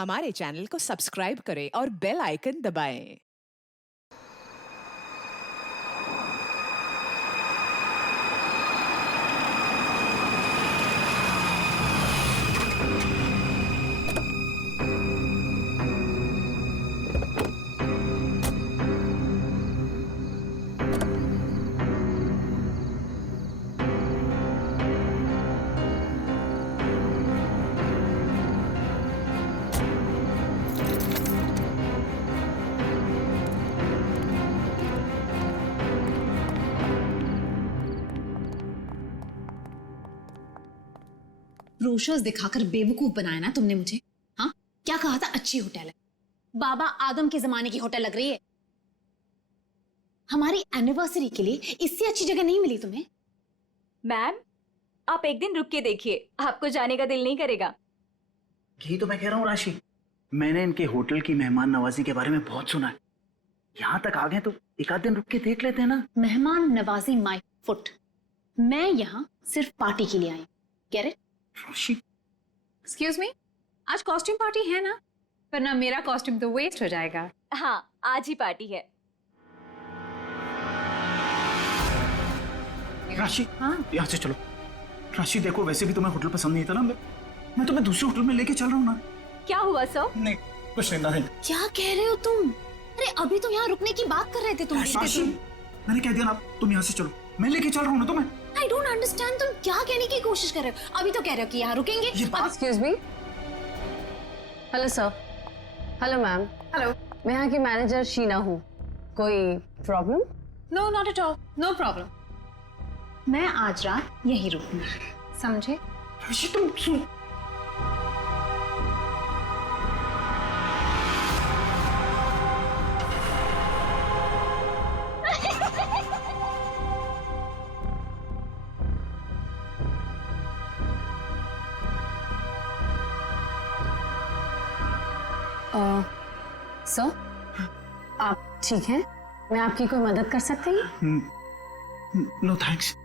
हमारे चैनल को सब्सक्राइब करें और बेल आइकन दबाएं। ब्रोशर्स दिखाकर बेवकूफ बनाया ना तुमने मुझे। हाँ, क्या कहा था? अच्छी होटल है, बाबा आदम के जमाने की होटल लग रही है। हमारी एनिवर्सरी के लिए इससे अच्छी जगह नहीं मिली तुम्हें? मैम, आप एक दिन रुक के देखिए, आपको जाने का दिल नहीं करेगा। यही तो मैं कह रहा हूँ राशि, मैंने इनके होटल की मेहमान नवाजी के बारे में बहुत सुना है। यहाँ तक आ गए तो एक आध दिन रुक के देख लेते हैं ना। मेहमान नवाजी माय फुट। मैं यहाँ सिर्फ पार्टी के लिए आई। Get it? Rashi, excuse me, आज कॉस्ट्यूम पार्टी है ना? वरना मेरा कॉस्ट्यूम तो वेस्ट हो जाएगा। हाँ, आज ही पार्टी है। राशि, हाँ? यहाँ से चलो। राशि देखो, वैसे भी तुम्हें होटल पसंद नहीं था ना, मैं तुम्हें दूसरे होटल में लेके चल रहा हूँ ना। क्या हुआ सर? नहीं, कुछ नहीं। क्या कह रहे हो तुम? अरे अभी तो यहाँ रुकने की बात कर रहे थे तुम। राशि, मैंने कह दिया ना, तुम यहाँ से चलो, मैं लेके चल रहा हूँ ना तुम्हें। आई डोंट अंडरस्टैंड, तुम क्या कहने की कोशिश कर रहे हो? अभी तो कह रहे हो कि यहाँ रुकेंगे। Excuse me. Hello sir. Hello ma'am. Hello. मैं यहाँ की मैनेजर शीना हूँ। कोई problem? No, not at all, no problem. मैं आज रात यहीं रुकूंगी, समझे? राशि तुम सुन। सर, आप ठीक हैं? मैं आपकी कोई मदद कर सकती हूँ? No thanks.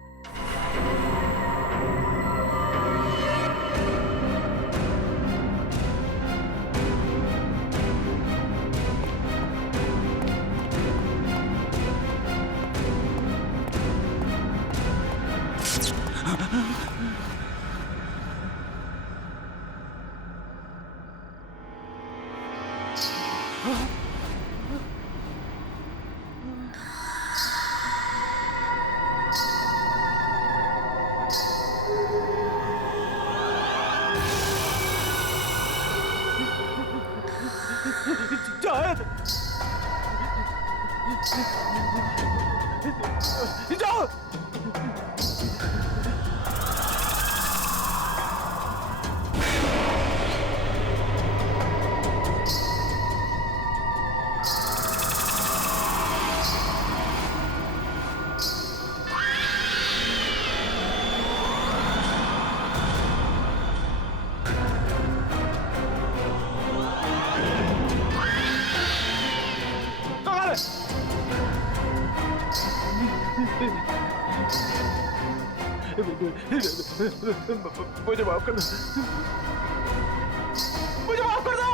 जाओ। मुझे माफ कर दो, मुझे माफ कर दो।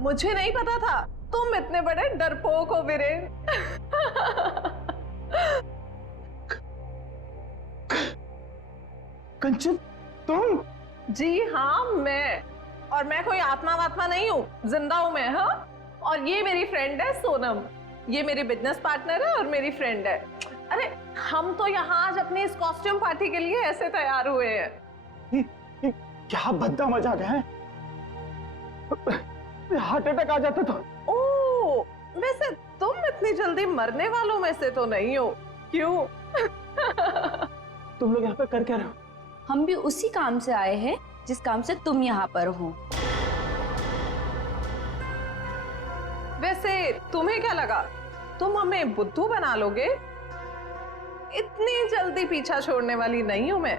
मुझे नहीं पता था तुम इतने बड़े डरपोक हो वीरेन। कंचन, तुम? जी हाँ, और मैं कोई आत्मा वात्मा नहीं हूँ, जिंदा हूँ मैं। हाँ, और ये मेरी फ्रेंड है सोनम, ये मेरी बिजनेस पार्टनर है और मेरी फ्रेंड है। अरे हम तो यहाँ आज अपनी इस कॉस्ट्यूम पार्टी के लिए ऐसे तैयार हुए हैं। क्या भद्दा मजाक है, हार्ट अटैक आ जाता तो। ओ, वैसे तुम इतनी जल्दी मरने वालों में से तो नहीं हो, क्यों? तुम लोग यहाँ पे कर क्या रहे हो? हम भी उसी काम से आए हैं जिस काम से तुम यहाँ पर हो। वैसे तुम्हें क्या लगा तुम हमें बुद्धू बना लोगे? इतनी जल्दी पीछा छोड़ने वाली नहीं हूं मैं।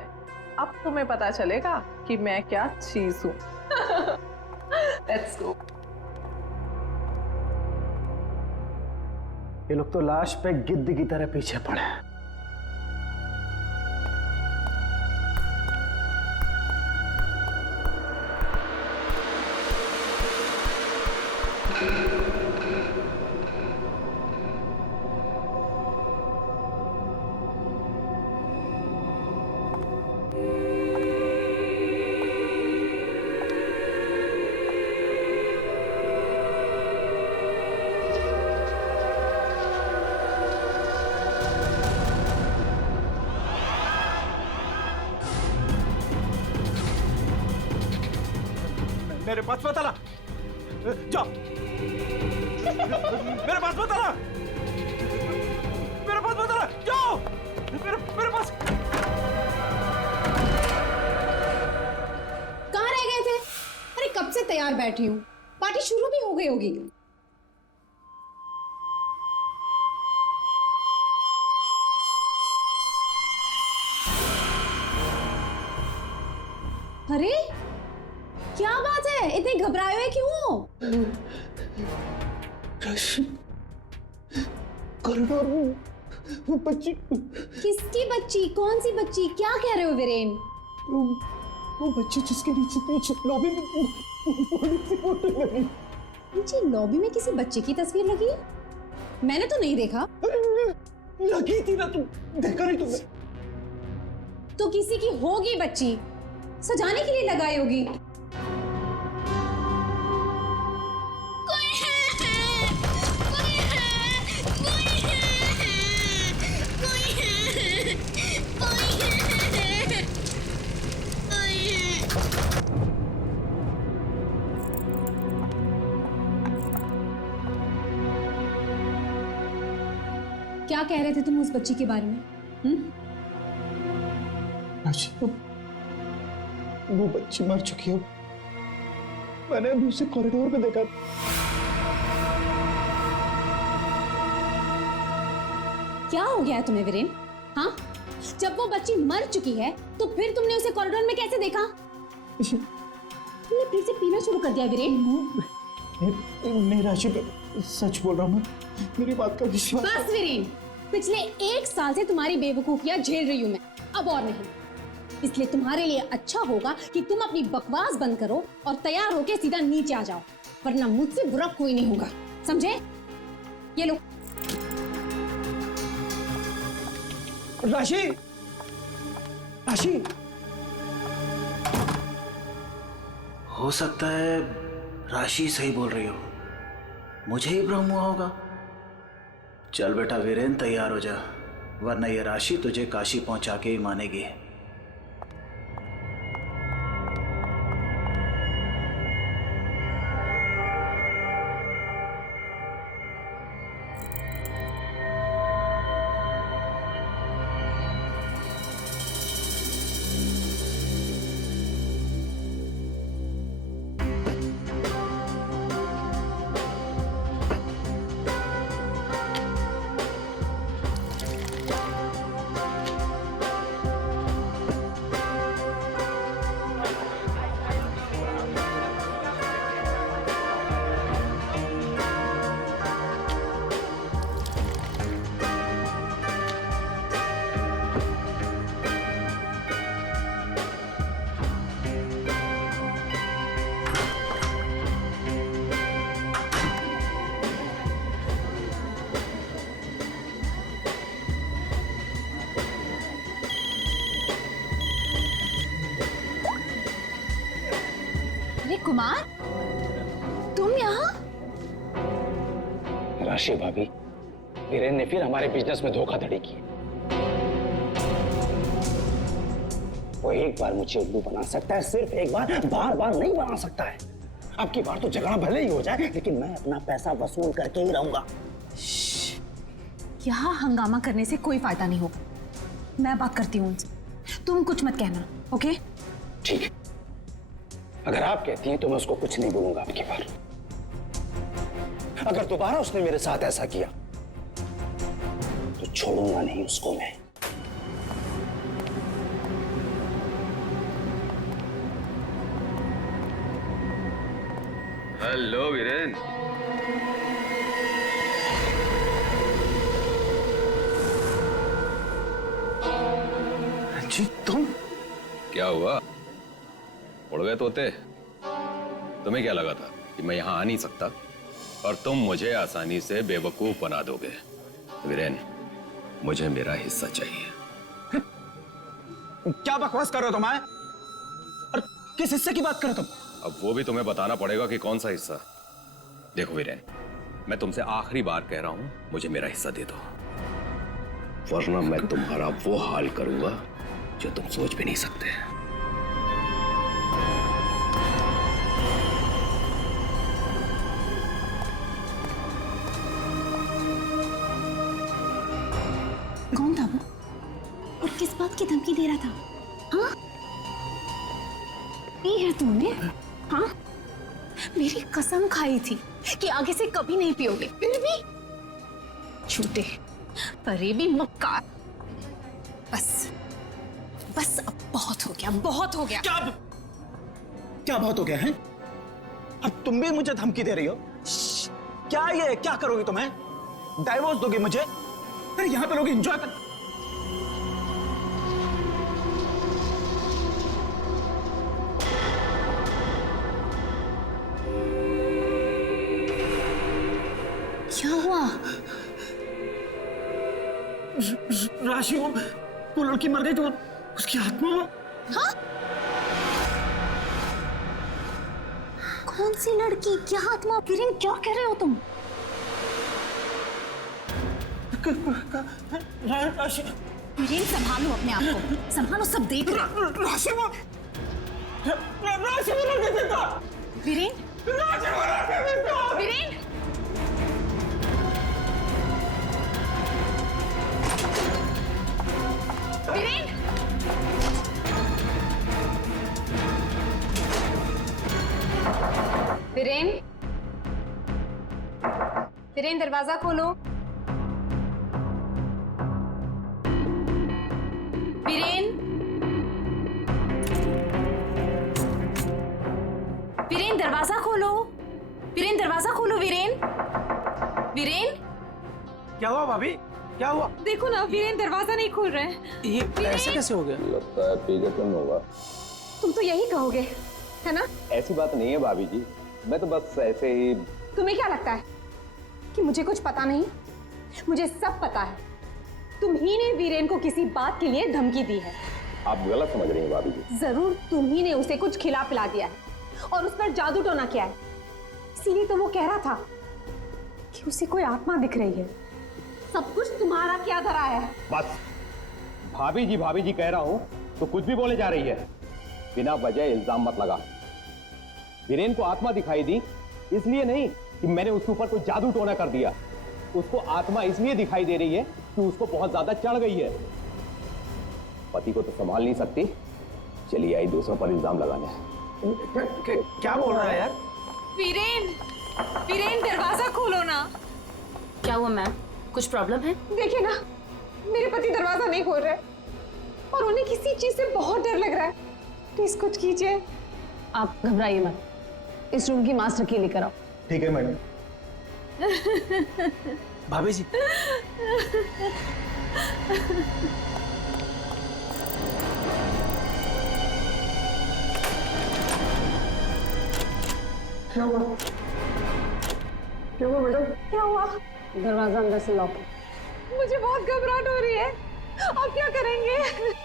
अब तुम्हें पता चलेगा कि मैं क्या चीज हूं। Let's go. ये लोग तो लाश पे गिद्ध की तरह पीछे पड़े हैं। मेरे पास मत आना, जाओ। मेरे पास मत आना, मेरे पास मत आना, जाओ। मेरे पास। कहाँ रह गए थे? अरे कब से तैयार बैठी हूँ, पार्टी शुरू भी हो गई होगी। अरे क्या बात है, इतने घबराए हुए क्यों हो? कॉरिडोर में वो बच्ची। किसकी बच्ची? कौन सी बच्ची? क्या कह रहे हो वीरेन? वो बच्ची जिसके नीचे लॉबी में बड़ी सी फोटो लगी। नीचे लॉबी में किसी बच्चे की तस्वीर लगी है? मैंने तो नहीं देखा। लगी थी ना, तुम देखा नहीं तुमने? तो किसी की होगी बच्ची, सजाने के लिए लगाई होगी। क्या कह रहे थे तुम उस बच्ची के बारे में? वो बच्ची मर चुकी है। मैंने अभी उसे कॉरिडोर में देखा। क्या हो गया है तुम्हें वीरेन? हाँ, जब वो बच्ची मर चुकी है तो फिर तुमने उसे कॉरिडोर में कैसे देखा? तुमने फिर से पीना शुरू कर दिया वीरेन? नहीं राशि, सच बोल रहा हूँ मैं, मेरी बात का विश्वास। बस वीरेन, पिछले 1 साल से तुम्हारी बेवकूफियां झेल रही हूं मैं, अब और नहीं। इसलिए तुम्हारे लिए अच्छा होगा कि तुम अपनी बकवास बंद करो और तैयार होके सीधा नीचे आ जाओ, वरना मुझसे बुरा कोई नहीं होगा, समझे? ये लो। राशि, राशि, हो सकता है राशि सही बोल रही हो, मुझे ही भ्रम हुआ होगा। चल बेटा वीरेन, तैयार हो जा, वरना ये राशि तुझे काशी पहुंचा के ही मानेगी। कुमार, तुम यहाँ? राशि भाभी, वीरेन ने फिर हमारे बिजनेस में धोखाधड़ी की। वो एक बार मुझे उल्लू बना सकता है, सिर्फ एक बार, बार बार नहीं बना सकता है। अब की बार तो झगड़ा भले ही हो जाए, लेकिन मैं अपना पैसा वसूल करके ही रहूंगा। यहाँ हंगामा करने से कोई फायदा नहीं होगा, मैं बात करती हूँ उनसे, तुम कुछ मत कहना, ओके? ठीक है, अगर आप कहती हैं तो मैं उसको कुछ नहीं बोलूंगा आपकी बार। अगर दोबारा उसने मेरे साथ ऐसा किया तो छोड़ूंगा नहीं उसको मैं। हेलो वीरेन। जी तुम? क्या हुआ? उड़ गए तोते? तुम्हें क्या लगा था कि मैं यहां आ नहीं सकता और तुम मुझे आसानी से बेवकूफ बना दोगे? वीरेन, मुझे मेरा हिस्सा चाहिए। क्या बकवास कर रहे हो तुम? और किस हिस्से की बात कर रहे हो तुम? अब वो भी तुम्हें बताना पड़ेगा कि कौन सा हिस्सा। देखो वीरेन, मैं तुमसे आखिरी बार कह रहा हूं, मुझे मेरा हिस्सा दे दो, वरना मैं तुम्हारा वो हाल करूंगा जो तुम सोच भी नहीं सकते। कौन था वो और किस बात की धमकी दे रहा था? हाँ, ये है तुमने? हाँ, मेरी कसम खाई थी कि आगे से कभी नहीं पियोगे, फिर भी झूठे, फरेबी, मक्कार। बस अब बहुत हो गया, बहुत हो गया। क्या बहुत हो गया है? अब तुम भी मुझे धमकी दे रही हो? क्या ये क्या करोगी तुम? डाइवोर्स दोगी मुझे? अरे यहाँ पे लोग एंजॉय कर। क्या हुआ? राशि, वो लड़की मर गई तो उसकी आत्मा। हाँ? कौन सी लड़की? क्या आत्मा? वीरेन, क्या कह रहे हो तुम? राशि, वीरेन, संभालो अपने आप को, संभालो, सब देख रहे हैं। राशि वो लड़की देता। वीरेन, राशि वो लड़की देता। वीरेन, वीरेन, वीरेन, वीरेन, दरवाजा खोलो। वीरेन, वीरेन, दरवाजा खोलो। वीरेन, दरवाजा खोलो। वीरेन, वीरेन, क्या हुआ भाभी? क्या हुआ? देखो ना, वीरेन दरवाजा नहीं खोल रहे हैं। ये ऐसे कैसे हो गया? लगता है पी के तुम होगा। तुम तो यही कहोगे, है ना? ऐसी बात नहीं है भाभी जी, मैं तो बस ऐसे ही। तुम्हें क्या लगता है कि मुझे कुछ पता नहीं? मुझे सब पता है। तुम ही ने वीरेन को किसी बात के लिए धमकी दी है। आप गलत समझ रही हैं भाभी जी। जरूर तुम ही ने उसे कुछ खिला पिला दिया है और उस पर जादू टोना किया है। इसीलिए तो वो कह रहा था कि उसे कोई आत्मा दिख रही है। सब कुछ तुम्हारा क्या धरा है? बस भाभी जी कह रहा हूं तो कुछ भी बोले जा रही है। बिना वजह इल्जाम मत लगा। वीरेन को आत्मा दिखाई दी इसलिए नहीं कि मैंने उसके ऊपर कोई जादू टोना कर दिया। उसको आत्मा इसलिए दिखाई दे रही है कि उसको बहुत ज्यादा चढ़ गई है। पति को तो संभाल नहीं सकती, चलिए आई दूसरों पर इल्जाम लगाने। क्या बोल रहा है यार? वीरेन, वीरेन, दरवाजा खोलो ना। क्या हुआ मैम? कुछ प्रॉब्लम है? देखिए ना, मेरे पति दरवाजा नहीं खोल रहे और उन्हें किसी चीज से बहुत डर लग रहा है। प्लीज कुछ कीजिए। आप घबराइए मत, इस रूम की मास्टर की लेकर आओ। ठीक है मैडम। भाभी जी, क्या हुआ? क्या हुआ मैडम? क्या हुआ? दरवाजा अंदर से लॉक है। मुझे बहुत घबराहट हो रही है। अब क्या करेंगे?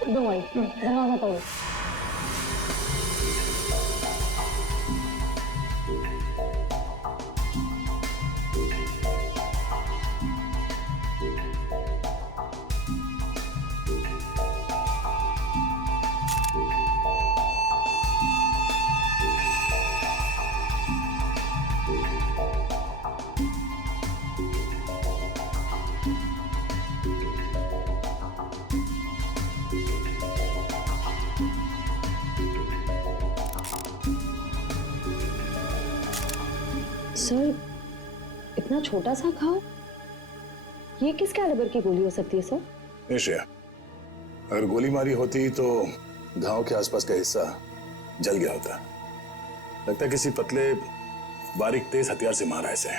डोंट वरी, दरवाजा तोड़ो। सर, इतना छोटा सा घाव, ये किस कैलिबर की गोली हो सकती है सर? निश्चय, अगर गोली मारी होती तो घाव के आसपास का हिस्सा जल गया होता। लगता है किसी पतले बारीक तेज हथियार से मारा ऐसे।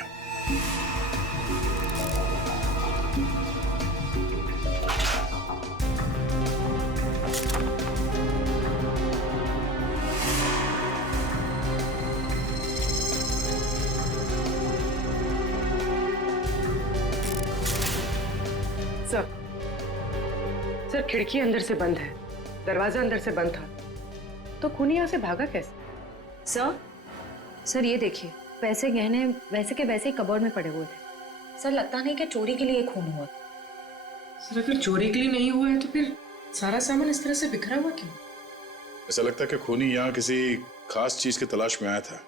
सर खिड़की अंदर से बंद है, दरवाजा अंदर से बंद था, तो खूनी यहाँ से भागा कैसे? सर ये देखिए, पैसे गहने वैसे के वैसे ही कबर्ड में पड़े हुए थे। सर लगता नहीं कि चोरी के लिए खून हुआ। सर अगर चोरी के लिए नहीं हुआ है तो फिर सारा सामान इस तरह से बिखरा हुआ क्यों? ऐसा लगता है कि खूनी यहाँ किसी खास चीज की तलाश में आया था,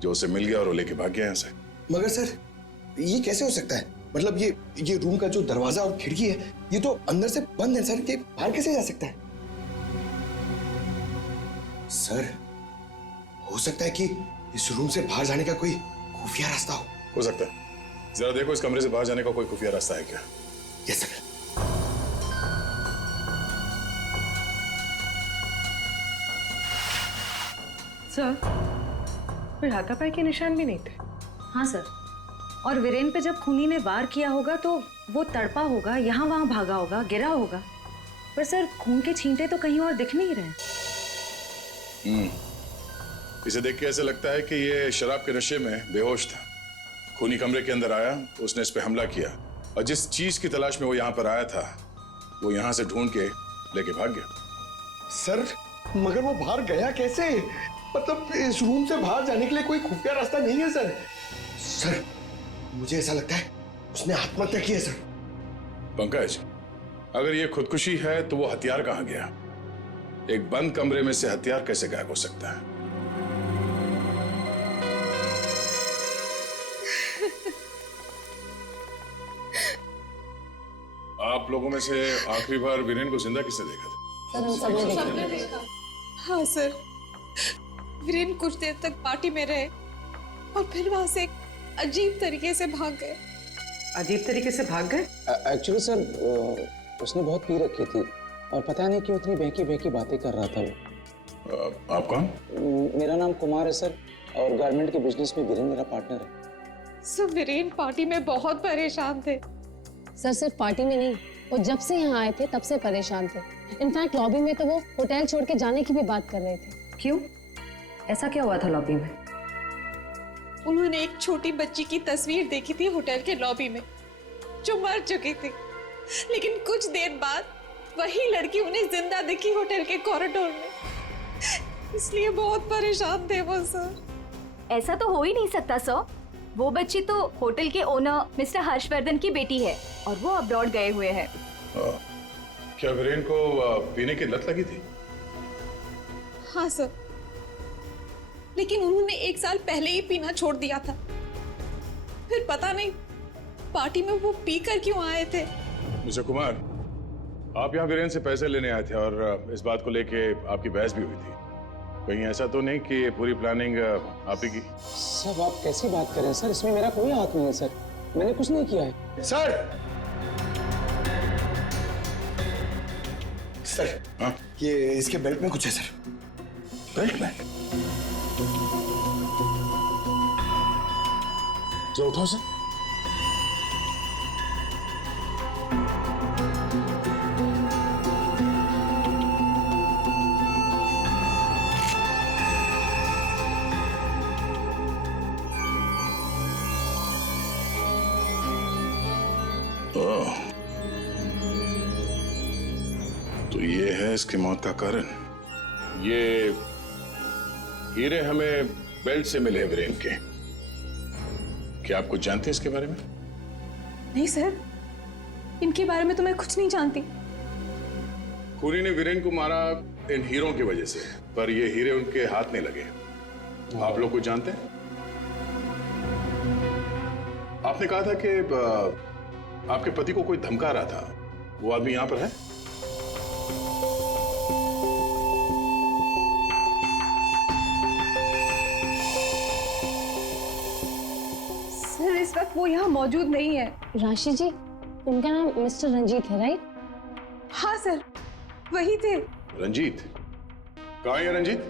जो उसे मिल गया और वो लेके भाग गया यहाँ से। मगर सर ये कैसे हो सकता है? मतलब ये रूम का जो दरवाजा और खिड़की है, ये तो अंदर से बंद है सर, ये बाहर कैसे जा सकता है? सर हो सकता है कि इस रूम से बाहर जाने का कोई खुफिया रास्ता हो सकता है। जरा देखो इस कमरे से बाहर जाने का कोई खुफिया रास्ता है क्या? Yes sir. सर कोई हाथापाई के निशान भी नहीं थे। हाँ सर, और वीरेन पे जब खूनी ने वार किया होगा तो वो तड़पा होगा, यहाँ वहां भागा होगा, गिरा होगा, पर सर खून के छींटे तो कहीं और दिख नहीं रहे। इसे देख के ऐसा लगता है कि ये शराब के नशे में बेहोश था। खूनी कमरे के अंदर आया, उसने इस पे हमला किया, और जिस चीज की तलाश में वो यहाँ पर आया था वो यहाँ से ढूंढ के लेके भाग गया। सर मगर वो बाहर गया कैसे? मतलब इस रूम से बाहर जाने के लिए कोई खुफिया रास्ता नहीं है सर। सर मुझे ऐसा लगता है उसने आत्महत्या की है सर। पंकज, अगर ये खुदकुशी है तो वो हथियार कहाँ गया? एक बंद कमरे में से हथियार कैसे गायब हो सकता है? आप लोगों में से आखिरी बार वीरेन को जिंदा किसने देखा था? सर हम सबने देखा। हाँ सर, वीरेन कुछ देर तक पार्टी में रहे और फिर वहां से एक अजीब तरीके से भाग गए। अजीब तरीके से भाग गए? एक्चुअली सर उसने बहुत पी रखी थी और पता नहीं क्यों इतनी बहकी बहकी बातें कर रहा था वो। आप कौन? मेरा नाम कुमार है सर, और गारमेंट के बिजनेस में वीरेन मेरा पार्टनर है। सर वीरेन पार्टी में बहुत परेशान थे। सर सिर्फ पार्टी में नहीं, वो जब से यहाँ आए थे तब से परेशान थे। इनफैक्ट लॉबी में तो वो होटल छोड़ के जाने की भी बात कर रहे थे। क्यों? ऐसा क्या हुआ था लॉबी में? उन्होंने एक छोटी बच्ची की तस्वीर देखी थी होटल के लॉबी में, जो मर चुकी थी, लेकिन कुछ देर बाद वही लड़की उन्हें जिंदा दिखी होटल के कॉरिडोर में। इसलिए बहुत परेशान थे वो सर। ऐसा तो हो ही नहीं सकता सर, वो बच्ची तो होटल के ओनर मिस्टर हर्षवर्धन की बेटी है और वो अब्रॉड गए हुए हैं। क्या वीरेन को पीने की लत लगी थी? हाँ सर, लेकिन उन्होंने 1 साल पहले ही पीना छोड़ दिया था। फिर पता नहीं पार्टी में वो पीकर क्यों आए थे। मिस्टर कुमार, आप यहाँ वीरेन से पैसे लेने आए थे और इस बात को लेके आपकी बहस भी हुई थी। कहीं ऐसा तो नहीं कि ये पूरी प्लानिंग आप ही की? सब आप कैसी बात कर रहे हैं सर, इसमें मेरा कोई हाथ नहीं है सर, मैंने कुछ नहीं किया है। सर हाँ? ये इसके बेल्ट में कुछ है सर। बेल्ट में? जो उठाओ सर। तो ये है इसकी मौत का कारण। ये हीरे हमें बेल्ट से मिले वीरेन के। क्या आप कुछ जानते हैं इसके बारे में? नहीं सर, इनके बारे में तो मैं कुछ नहीं जानती। खूनी ने वीरेन को मारा इन हीरों की वजह से, पर ये हीरे उनके हाथ नहीं लगे। आप लोग कुछ जानते हैं? आपने कहा था कि आपके पति को कोई धमका रहा था, वो आदमी यहां पर है? सर इस वक्त वो यहाँ मौजूद नहीं है। राशि जी, उनका नाम मिस्टर रंजीत है राइट? हाँ सर, वही थे। रंजीत? कहाँ है रंजीत?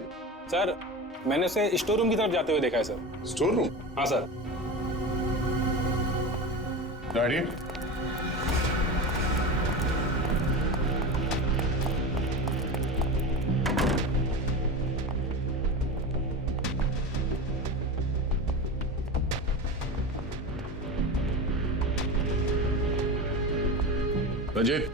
सर मैंने उसे स्टोर रूम की तरफ जाते हुए देखा है सर। Store room? हाँ सर। गाड़ी? रंजीत,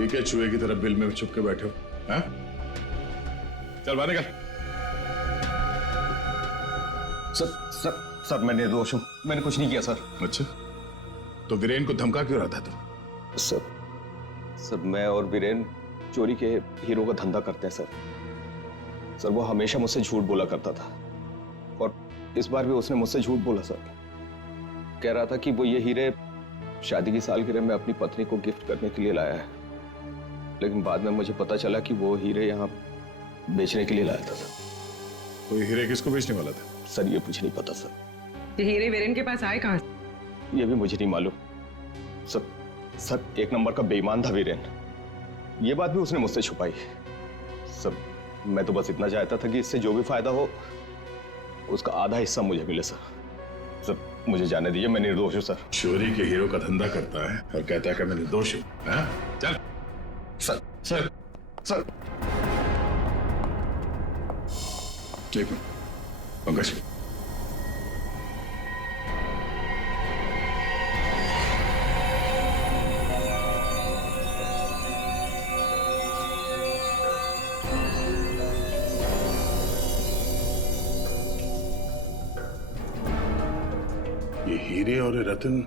ठीक है, चूहे की तरफ बिल में छुप के बैठे हो, हैं? चल बाहर निकल। सर मैं निर्दोष हूं, मैंने कुछ नहीं किया सर। अच्छा, तो वीरेन को धमका क्यों रहा था तू? सर मैं और वीरेन चोरी के हीरो का धंधा करते हैं सर। वो हमेशा मुझसे झूठ बोला करता था और इस बार भी उसने मुझसे झूठ बोला सर। कह रहा था कि वो ये हीरे शादी की सालगिरह में अपनी पत्नी को गिफ्ट करने के लिए लाया है, लेकिन बाद में मुझे पता चला कि वो हीरे यहाँ बेचने के लिए लाया था। तो ये हीरे किसको बेचने वाला था? सर ये मुझे नहीं पता सर। ये हीरे वीरेन के पास आए कहाँ से? ये भी मुझे नहीं मालूम सर। एक नंबर का बेईमान था वीरेन, ये बात भी उसने मुझसे छुपाई। सर मैं तो बस इतना चाहता था कि इससे जो भी फायदा हो उसका आधा हिस्सा मुझे मिले सर मुझे जाने दीजिए, मैं निर्दोष हूँ सर। चोरी के हीरो का धंधा करता है और कहता है कि मैं निर्दोष हूँ, हैं? चल। सर एक मिनट, पंकज, ये हीरे और ये रतन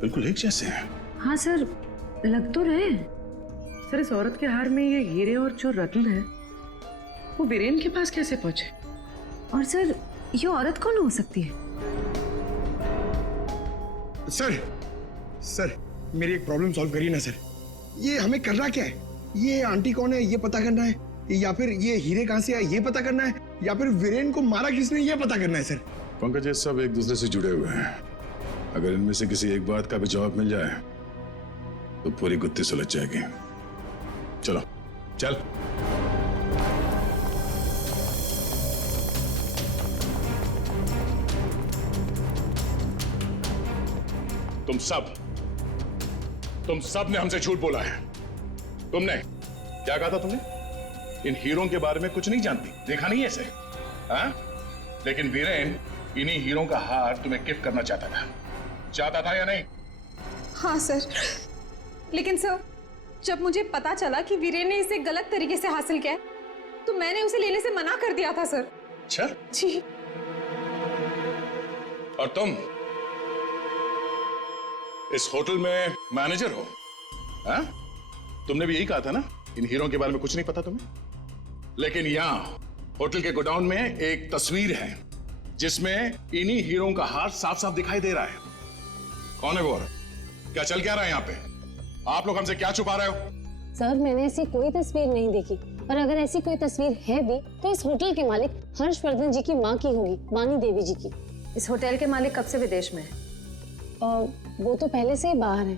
बिल्कुल एक जैसे हैं। हाँ सर, लग तो रहे। सर इस औरत के हार में ये हीरे और जो रत्न है वो वीरेन के पास कैसे पहुंचे? और सर ये औरत कौन हो सकती है? सर मेरी एक प्रॉब्लम सॉल्व करिए ना सर। ये हमें करना क्या है? ये आंटी कौन है ये पता करना है, या फिर ये हीरे कहां से आए ये पता करना है, या फिर वीरेन को मारा किसने ये पता करना है सर। पंकज, ये सब एक दूसरे से जुड़े हुए हैं। अगर इनमें से किसी एक बात का भी जवाब मिल जाए तो पूरी गुत्थी सुलझ जाएगी। चलो चल। तुम सब ने हमसे झूठ बोला है। तुमने क्या कहा था? तुमने इन हीरों के बारे में कुछ नहीं जानती, देखा नहीं ऐसे, हाँ? लेकिन वीरेन इन्हीं हीरों का हार तुम्हें गिफ्ट करना चाहता था या नहीं? हाँ सर, लेकिन सर जब मुझे पता चला कि वीरेन ने इसे गलत तरीके से हासिल किया तो मैंने उसे लेने से मना कर दिया था सर। अच्छा जी। और तुम इस होटल में मैनेजर हो, हाँ? तुमने भी यही कहा था ना इन हीरों के बारे में कुछ नहीं पता तुम्हें। लेकिन यहां होटल के गोडाउन में एक तस्वीर है जिसमें इन्हीं हीरों का हार साफ साफ दिखाई दे रहा है। कौन है वो? क्या चल क्या रहा है यहाँ पे? आप लोग हमसे क्या छुपा रहे हो? सर मैंने ऐसी कोई तस्वीर नहीं देखी, और अगर ऐसी कोई तस्वीर है भी तो इस होटल के मालिक हर्षवर्धन जी की माँ की होगी, वानी देवी जी की। इस होटल के मालिक कब से विदेश में है? वो तो पहले से ही बाहर है।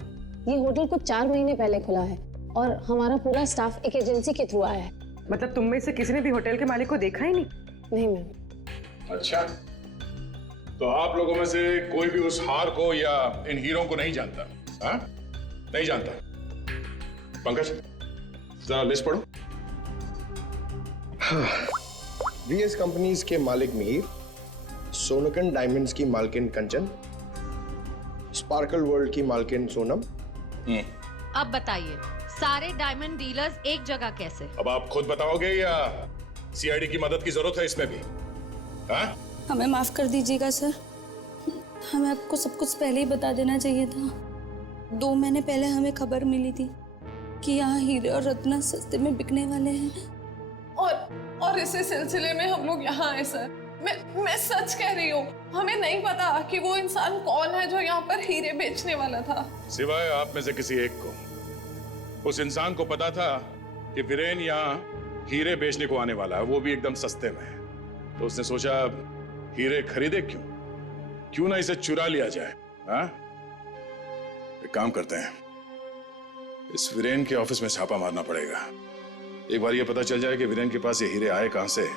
ये होटल कुछ 4 महीने पहले खुला है और हमारा पूरा स्टाफ एक एजेंसी के थ्रू आया है। मतलब तुम में से किसी ने भी होटल के मालिक को देखा ही नहीं? नहीं मैम। अच्छा, तो आप लोगों में से कोई भी उस हार को या इन हीरों को नहीं जानता? हाँ? नहीं जानता? पंकज जरा लिस्ट पढ़ो। वीएस कंपनीज के मालिक मीर, सोनकन डायमंड्स की मालकिन कंचन, स्पार्कल वर्ल्ड की मालकिन सोनम। अब बताइए सारे डायमंड डीलर्स एक जगह कैसे? अब आप खुद बताओगे या सीआईडी की मदद की जरूरत है इसमें भी? हाँ? हमें माफ कर दीजिएगा सर, हमें आपको सब कुछ पहले ही बता देना चाहिए था। 2 महीने पहले हमें खबर मिली थी कि यहाँ हीरे और रत्न सस्ते में बिकने वाले हैं, और इसी सिलसिले में हम लोग यहाँ आए सर। मैं सच कह रही हूँ, हमें नहीं पता कि वो इंसान कौन है जो यहाँ पर हीरे बेचने वाला था। सिवाय आप में से किसी एक को उस इंसान को पता था कि वीरेन यहाँ हीरे बेचने को आने वाला है, वो भी एकदम सस्ते में। तो उसने सोचा हीरे खरीदे क्यों ना इसे चुरा लिया जाए। हाँ? एक काम करते हैं, इस वीरेन के ऑफिस में छापा मारना पड़ेगा। एक बार ये पता चल जाए कि वीरेन के पास ये हीरे आए कहां से,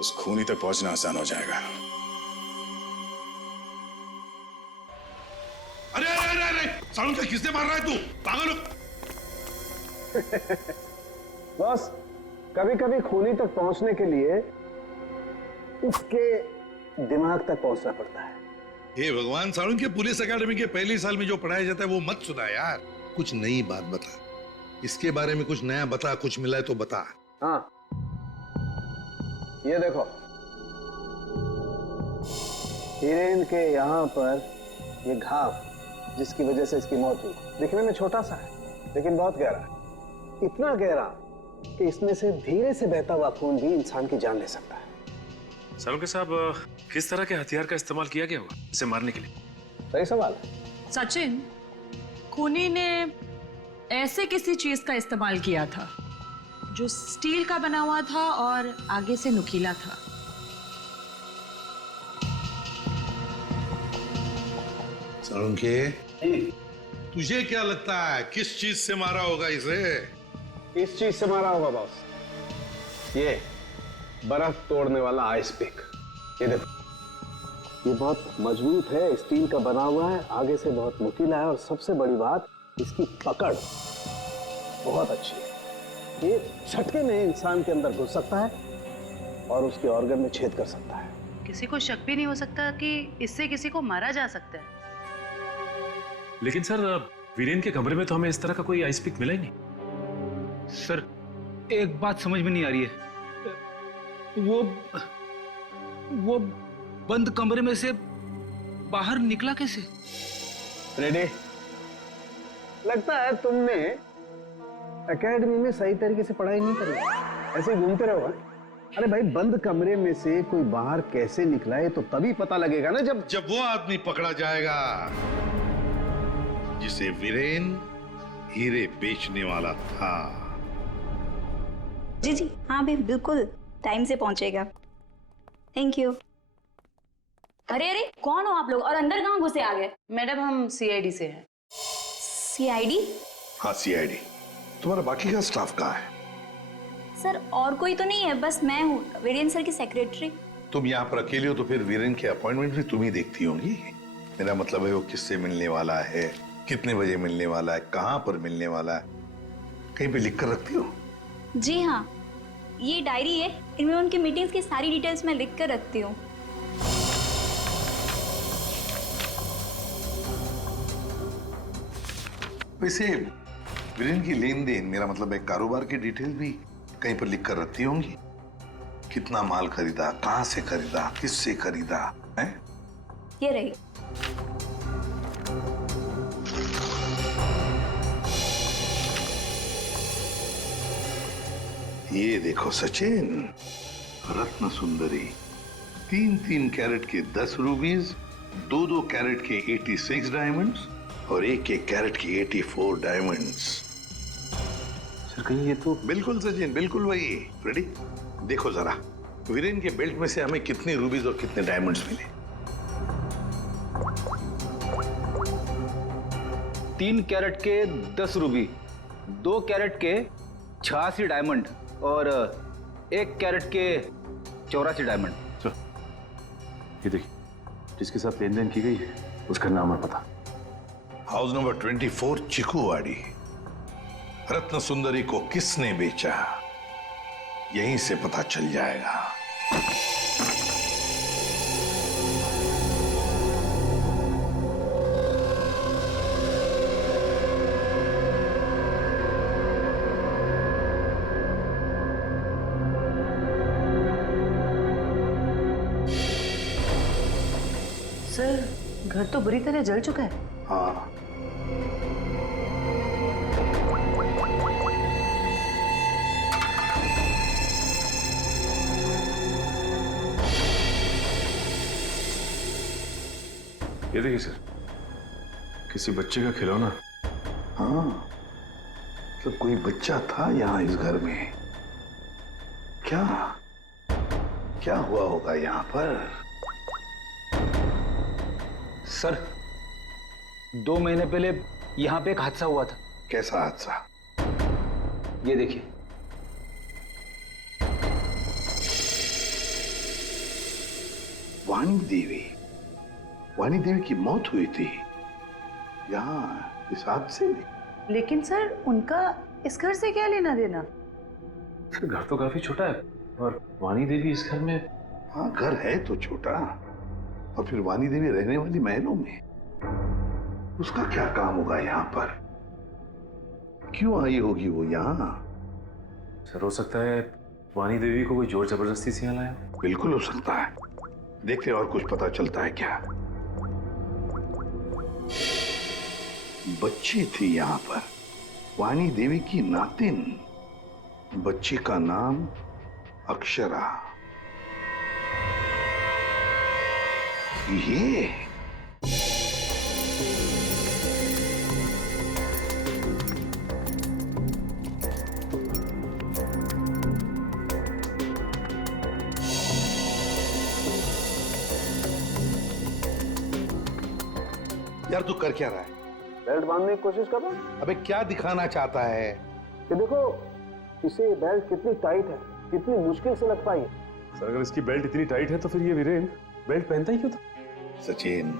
उस खूनी तक पहुंचना आसान हो जाएगा। अरे अरे अरे अरे, सालून का किसने मार रहा है तू? पागल हो? बॉस, कभी कभी खूनी तक पहुंचने के लिए उसके दिमाग तक पहुंचना पड़ता है। हे भगवान, सालून के पुलिस अकेडमी के पहले साल में जो पढ़ाया जाता है वो मत सुना यार। कुछ नई बात बता, इसके बारे में कुछ नया बता, कुछ मिला है तो बता। हाँ, ये देखो, हिरेन के यहाँ पर ये घाव जिसकी वजह से इसकी मौत हुई, दिखने में छोटा सा है लेकिन बहुत गहरा है। इतना गहरा कि इसमें से धीरे से बहता हुआ खून भी इंसान की जान ले सकता है। सालुंके साहब, किस तरह के हथियार का इस्तेमाल किया गया होगा इसे मारने के लिए? सही सवाल है। सचिन, खूनी ने ऐसे किसी चीज का इस्तेमाल किया था जो स्टील का बना हुआ था और आगे से नुकीला था। सालुंके, तुझे क्या लगता है किस चीज से मारा होगा इसे? इस चीज से मारा होगा बॉस, ये बर्फ तोड़ने वाला आइस पिक। ये देखो, ये बहुत मजबूत है, स्टील का बना हुआ है, आगे से बहुत नुकीला है और सबसे बड़ी बात, इसकी पकड़ बहुत अच्छी है। ये झटके में इंसान के अंदर घुस सकता है और उसके ऑर्गन में छेद कर सकता है। किसी को शक भी नहीं हो सकता कि इससे किसी को मारा जा सकता है। लेकिन सर, वीरेन के कमरे में तो हमें इस तरह का कोई आइस पिक मिला ही नहीं। सर, एक बात समझ में नहीं आ रही है, वो बंद कमरे में से बाहर निकला कैसे? रेडी? लगता है तुमने एकेडमी में सही तरीके से पढ़ाई नहीं करी, ऐसे घूमते रहो। अरे भाई, बंद कमरे में से कोई बाहर कैसे निकला है तो तभी पता लगेगा ना जब वो आदमी पकड़ा जाएगा जिसे वीरेन हीरे बेचने वाला था। जी जी हाँ भाई, बिल्कुल टाइम से पहुंचेगा। Thank you. अरे अरे, कौन हो आप लोग और अंदर कहाँ घुसे आ गए? मैडम, हम सीआईडी से हैं। सीआईडी? हाँ, सीआईडी। तुम्हारा बाकी का स्टाफ कहाँ है? सर, और कोई तो नहीं है, बस मैं हूँ, वीरेन सर की सेक्रेटरी। तुम यहाँ पर अकेले हो तो फिर वीरेन के अपॉइंटमेंट भी तुम ही देखती होंगी। मेरा मतलब है वो किससे मिलने वाला है, कितने बजे मिलने वाला है, कहाँ पर मिलने वाला है, कहीं पे लिख कर रखती हो? जी हाँ, ये डायरी है, इनमें उनकी मीटिंग्स की सारी डिटेल्स मैं लिख कर रखती हूँ। वैसे वीरेन की लेन देन, मेरा मतलब है कारोबार की डिटेल भी कहीं पर लिख कर रखती होंगी। कितना माल खरीदा, कहाँ से खरीदा, किससे खरीदा है? ये रही। ये देखो सचिन, रत्न सुंदरी, 3-3 कैरेट के 10 रूबीज, 2-2 कैरेट के 86 डायमंड्स और 1-1 कैरेट के 84 डायमंड्स। सर, कहीं ये तो? बिल्कुल सचिन, बिल्कुल वही। रेडी? देखो जरा, वीरेन के बेल्ट में से हमें कितने रूबीज और कितने डायमंड्स मिले? 3 कैरेट के 10 रूबी, 2 कैरेट के 86 डायमंड और 1 कैरेट के 84 डायमंड। सर, ये देखिए, जिसके साथ लेन देन की गई है उसका नाम और पता। House number 24, चिकूवाड़ी। रत्न सुंदरी को किसने बेचा, यहीं से पता चल जाएगा। सर, घर तो बुरी तरह जल चुका है। हाँ, ये देखिए सर, किसी बच्चे का खिलौना। हाँ, तो कोई बच्चा था यहाँ इस घर में। क्या क्या हुआ होगा यहाँ पर? सर, 2 महीने पहले यहाँ पे एक हादसा हुआ था। कैसा हादसा? ये देखिए, वाणी देवी की मौत हुई थी यहाँ इस हादसे में। लेकिन सर उनका इस घर से क्या लेना देना? सर घर तो काफी छोटा है और वाणी देवी इस घर में। हाँ, घर है तो छोटा, और फिर वाणी देवी रहने वाली महलों में। उसका क्या काम होगा यहाँ पर? क्यों आई होगी वो यहाँ? सर हो सकता है वाणी देवी को कोई जोर जबरदस्ती से यहाँ लाया। बिल्कुल हो सकता है। देखते हैं और कुछ पता चलता है क्या। बच्ची थी यहाँ पर, वाणी देवी की नातिन। बच्ची का नाम अक्षरा। ये यार तू कर क्या रहा है? बेल्ट बांधने की कोशिश कर रहा हूं। अबे क्या दिखाना चाहता है? कि देखो इसे बेल्ट कितनी टाइट है, कितनी मुश्किल से लग पाई है। सर अगर इसकी बेल्ट इतनी टाइट है तो फिर ये वीरेन बेल्ट पहनता ही क्यों था? सचिन,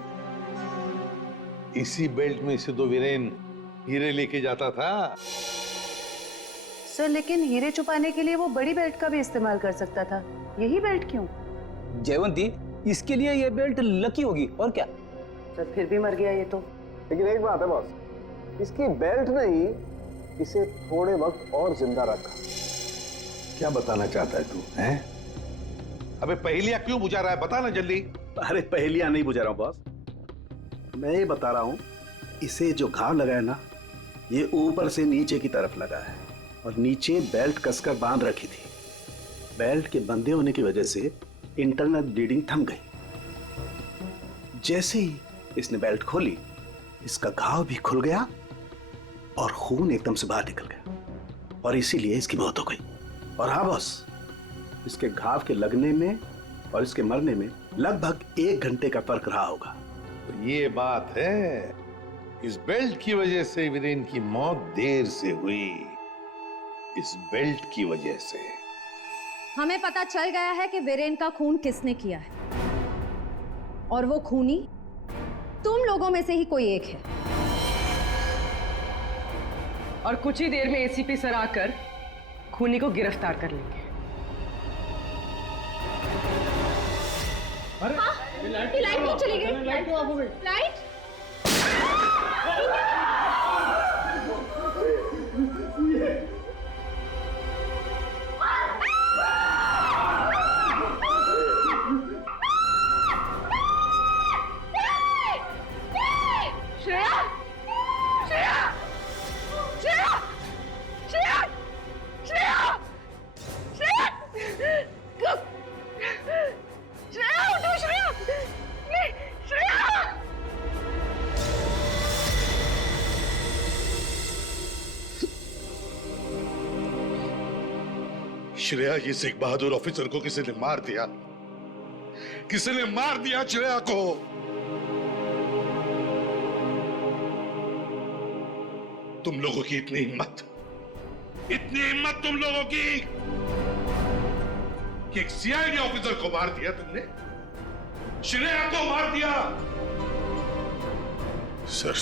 इसी बेल्ट में से तो वीरेन हीरे लेके जाता था। सर लेकिन हीरे छुपाने के लिए वो बड़ी बेल्ट का भी इस्तेमाल कर सकता था, यही बेल्ट क्यों? जयवंती, इसके लिए ये बेल्ट लकी होगी और क्या। सर फिर भी मर गया ये तो। लेकिन एक बात है बॉस, इसकी बेल्ट ने ही इसे थोड़े वक्त और जिंदा रखा। क्या बताना चाहता है तू? हैं? अबे पहेलियां क्यों बुझा रहा है? बता ना जल्दी। अरे पहेलियां नहीं बुझा रहा हूं बॉस, मैं ये बता रहा हूं इसे जो घाव लगा है ना, ये ऊपर से नीचे की तरफ लगा है और नीचे बेल्ट कसकर बांध रखी थी। बेल्ट के बंधे होने की वजह से इंटरनल ब्लीडिंग थम गई। जैसे ही इसने बेल्ट खोली, इसका घाव भी खुल गया और खून एकदम से बाहर निकल गया और इसीलिए इसकी मौत हो गई। और हाँ बॉस, इसके घाव के लगने में और इसके मरने में लगभग 1 घंटे का फर्क रहा होगा। तो ये बात है, इस बेल्ट की वजह से वीरेन की मौत देर से हुई। इस बेल्ट की वजह से। हमें पता चल गया है कि वीरेन का खून किसने किया है, और वो खूनी तुम लोगों में से ही कोई एक है। और कुछ ही देर में एसीपी सर आकर खूनी को गिरफ्तार कर लेंगे। अरे ये लाइट क्यों चली गई? लाइट क्यों ऑफ हो गई? लाइट श्रेया, ये सिख बहादुर ऑफिसर को किसी ने मार दिया। किसी ने मार दिया श्रेया को। तुम लोगों की इतनी हिम्मत तुम लोगों की कि एक सीआईडी ऑफिसर को मार दिया तुमने, श्रेया को मार दिया। सर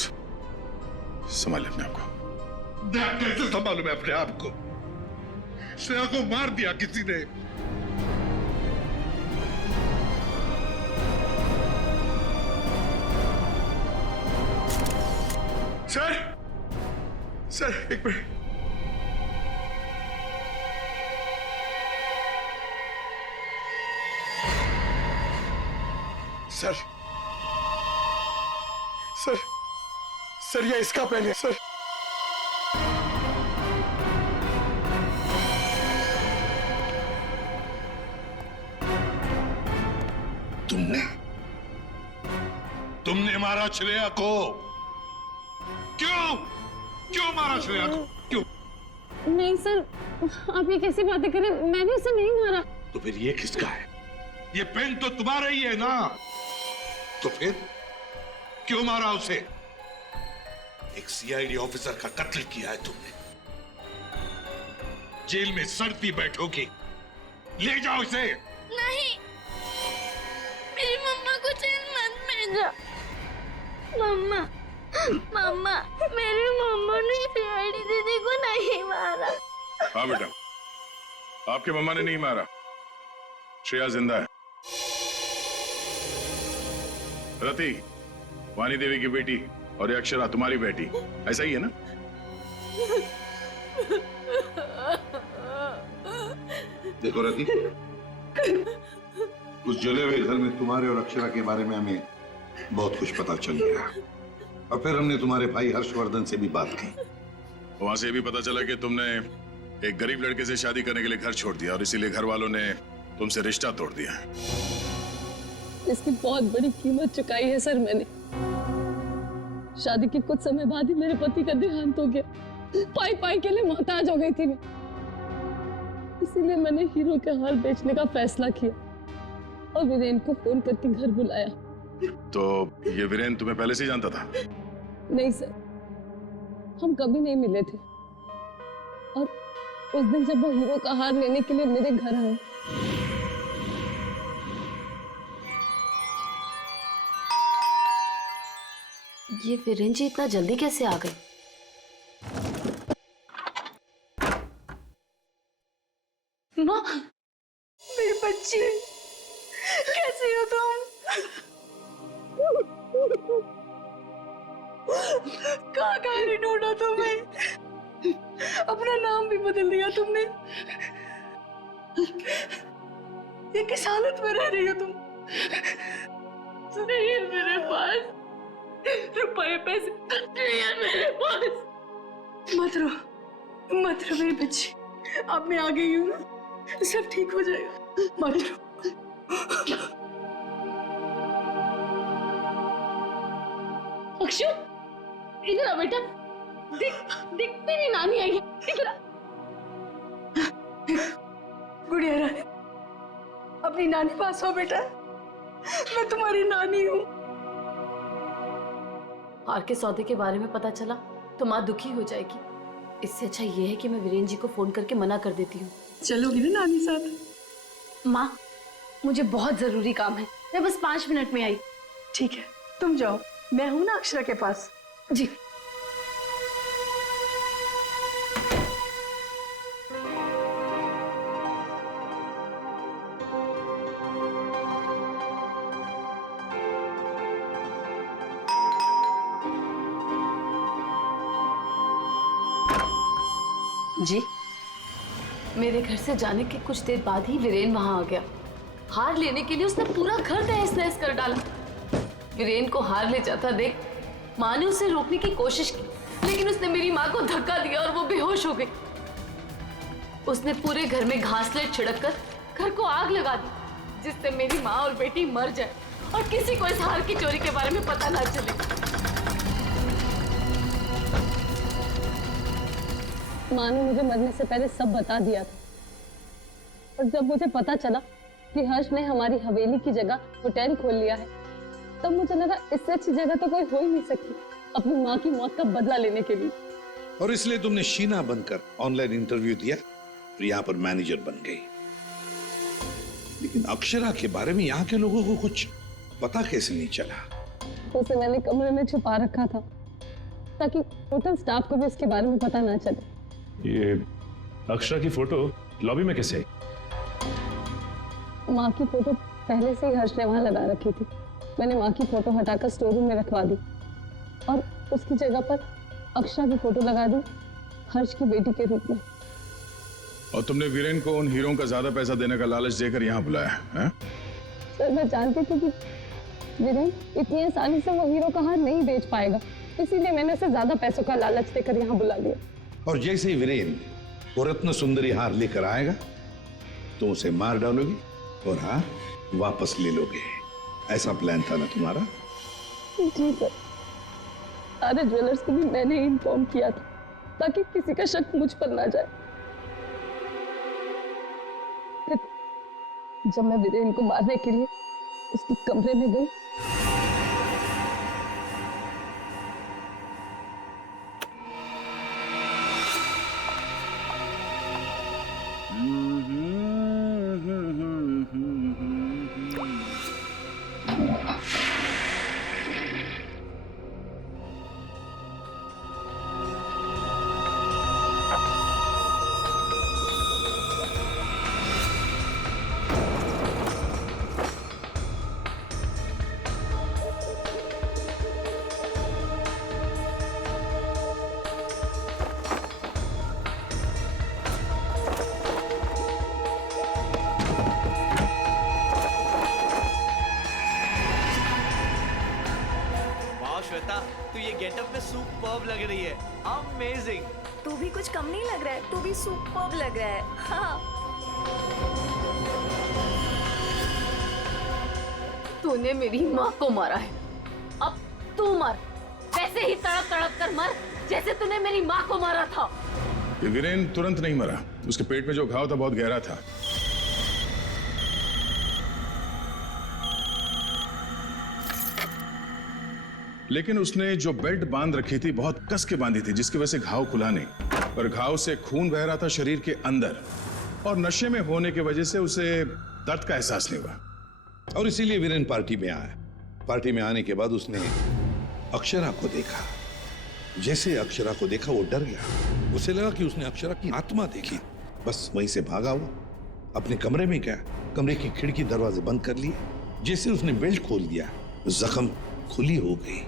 संभालिए अपने आप को। कैसे संभालूं मैं अपने आप को? श्रेया को मार दिया किसी ने। सर एक मिनट। सर ये इसका पेन है सर। तुमने मारा श्रेया को। क्यों मारा श्रेया को? क्यों? नहीं सर, आप ये कैसी बातें करें? मैंने उसे नहीं मारा। तो फिर ये किसका है? ये पेन तो तुम्हारा ही है ना, तो फिर क्यों मारा उसे? एक सीआईडी ऑफिसर का कत्ल किया है तुमने। जेल में सड़ती बैठोगी। ले जाओ इसे। नहीं, मेरी मम्मा को जेल मत भेजो। मम्मा, मम्मा, मेरी मम्मा ने सीआईडी दीदी को नहीं मारा। हाँ बेटा, आपके मम्मा ने नहीं मारा। श्रेया जिंदा है। रति, वानी देवी की बेटी, और ये अक्षरा तुम्हारी बेटी, ऐसा ही है ना? देखो रति, उस जले हुए घर में तुम्हारे और अक्षरा के बारे में हमें बहुत कुछ पता चल गया, और फिर हमने तुम्हारे भाई हर्षवर्धन से भी बात की। वहां से भी पता चला कि तुमने एक गरीब लड़के से शादी करने के लिए घर छोड़ दिया, और इसीलिए घर वालों ने तुमसे रिश्ता तोड़ दिया। इसकी बहुत बड़ी कीमत चुकाई है सर मैंने। शादी के कुछ समय बाद ही मेरे पति का देहांत हो गया। पाई पाई के लिए मोहताज हो गई थी मैं, इसीलिए मैंने हीरो के हार बेचने का फैसला किया और वीरेन को फोन करके घर बुलाया। तो ये वीरेन तुम्हें पहले से ही जानता था? नहीं सर, हम कभी नहीं मिले थे, और उस दिन जब वो हीरो का हार लेने के लिए मेरे घर आए, ये वीरेन जी इतना जल्दी कैसे आ गए? माँ, मेरी बच्ची, कैसी हो तुम? कहाँ कहाँ नहीं ढूंढा तुम्हें? अपना नाम भी बदल दिया तुमने। ये किस हालत में रह रही हो तुम? नहीं है मेरे पास रुपए पैसे, नहीं है मेरे पास। मत रो मेरी बच्ची, अब मैं आ गई हूँ ना, सब ठीक हो जाएगा। मत रो। अक्षु, इधर आ बेटा। देख देख, तेरी नानी आई है, इधर आ। गुड़िया रानी, अपनी नानी पास हो बेटा, मैं तुम्हारी नानी हूँ। हार के सौदे के बारे में पता चला तो माँ दुखी हो जाएगी। इससे अच्छा ये है कि मैं वीरेन जी को फोन करके मना कर देती हूँ। चलोगी ना नानी साथ? माँ, मुझे बहुत जरूरी काम है, मैं बस 5 मिनट में आई। ठीक है, तुम जाओ, मैं हूं ना अक्षरा के पास। जी। जी, मेरे घर से जाने के कुछ देर बाद ही वीरेन वहां आ गया। हार लेने के लिए उसने पूरा घर तहस नहस कर डाला। वीरेन को हार ले जाता देख माँ ने उसे रोकने की कोशिश की, लेकिन उसने मेरी माँ को धक्का दिया और वो बेहोश हो गई। उसने पूरे घर में घासलेट छिड़ककर घर को आग लगा दी, जिससे मेरी माँ और बेटी मर जाए और किसी को इस हार की चोरी के बारे में पता ना चले। माँ ने मुझे मरने से पहले सब बता दिया था, और जब मुझे पता चला कि हर्ष ने हमारी हवेली की जगह होटल खोल लिया है, तब मुझे लगा इससे अच्छी जगह तो कोई हो ही नहीं सकती अपनी माँ की मौत का बदला लेने के लिए। और इसलिए तुमने शीना बनकर ऑनलाइन इंटरव्यू दिया और यहाँ पर मैनेजर बन गई। लेकिन अक्षरा के बारे में यहाँ के लोगों को कुछ पता कैसे नहीं चला? उसे मैंने कमरे में छुपा रखा था ताकि होटल स्टाफ को भी उसके बारे में पता ना चले। ये अक्षरा की फोटो लॉबी में कैसे आई? माँ की फोटो पहले से ही हर्ष ने वहां लगा रखी थी। मैंने माँ की फोटो हटाकर स्टोर रूम में रखवा दी और उसकी जगह पर अक्षरा की फोटो लगा दी हर्ष की बेटी के रूप में। और तुमने वीरेन को उन हीरों का ज्यादा पैसा देने का लालच देकर यहाँ बुलाया है? सर, मैं जानती थी कि वीरेन इतनी आसानी से वो हीरो का हार नहीं बेच पाएगा, इसीलिए मैंने उसे ज्यादा पैसों का लालच देकर यहाँ बुला लिया। और जैसे ही वीरेन वो रत्न सुंदरी हार लेकर आएगा तो उसे मार डालोगी और हार वापस ले लोगे। ऐसा प्लान था ना तुम्हारा? जी सर, सारे ज्वेलर्स को भी मैंने इन्फॉर्म किया था ताकि किसी का शक मुझ पर ना जाए। फिर जब मैं वीरेन को मारने के लिए उसके कमरे में गई लग रही है, अमेजिंग। तू भी कुछ कम नहीं लग रहा है, तू भी सुपर्ब लग रहा है। हाँ। तूने मेरी माँ को मारा है, अब तू मर, वैसे ही तड़प तड़प कर मर जैसे तूने मेरी माँ को मारा था। ये वीरेन तुरंत नहीं मरा, उसके पेट में जो घाव था बहुत गहरा था। लेकिन उसने जो बेल्ट बांध रखी थी बहुत कस के बांधी थी, जिसकी वजह से घाव खुला नहीं, पर घाव से खून बह रहा था शरीर के अंदर, और नशे में होने की वजह से उसे दर्द का एहसास नहीं हुआ, और इसीलिए वीरेन पार्टी में आया। पार्टी में आने के बाद उसने अक्षरा को देखा। जैसे अक्षरा को देखा वो डर गया, उसे लगा कि उसने अक्षरा की आत्मा देखी। बस वहीं से भागा हुआ अपने कमरे में गया, कमरे की खिड़की दरवाजे बंद कर लिए। जैसे उसने बेल्ट खोल दिया, जख्म खुली हो गई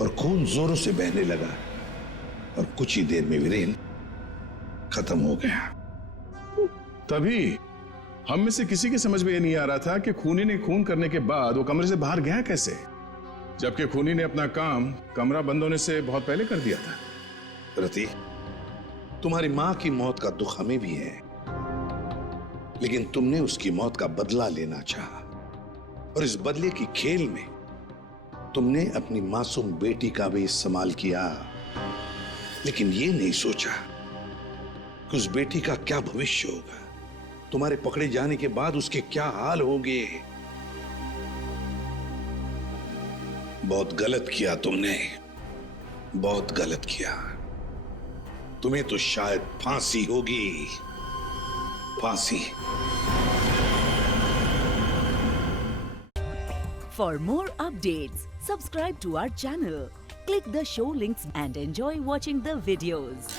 और खून जोरों से बहने लगा, और कुछ ही देर में वीरेन खत्म हो गया। तभी हम में से किसी की समझ में ये नहीं आ रहा था कि खूनी ने खून करने के बाद वो कमरे से बाहर गया कैसे, जबकि खूनी ने अपना काम कमरा बंद होने से बहुत पहले कर दिया था। रति, तुम्हारी मां की मौत का दुख हमें भी है, लेकिन तुमने उसकी मौत का बदला लेना चाहा, और इस बदले की खेल में तुमने अपनी मासूम बेटी का भी इस्तेमाल किया, लेकिन ये नहीं सोचा कि उस बेटी का क्या भविष्य होगा, तुम्हारे पकड़े जाने के बाद उसके क्या हाल होंगे। बहुत गलत किया तुमने, बहुत गलत किया। तुम्हें तो शायद फांसी होगी, फांसी। For more updates, subscribe to our channel, click the show links and enjoy watching the videos.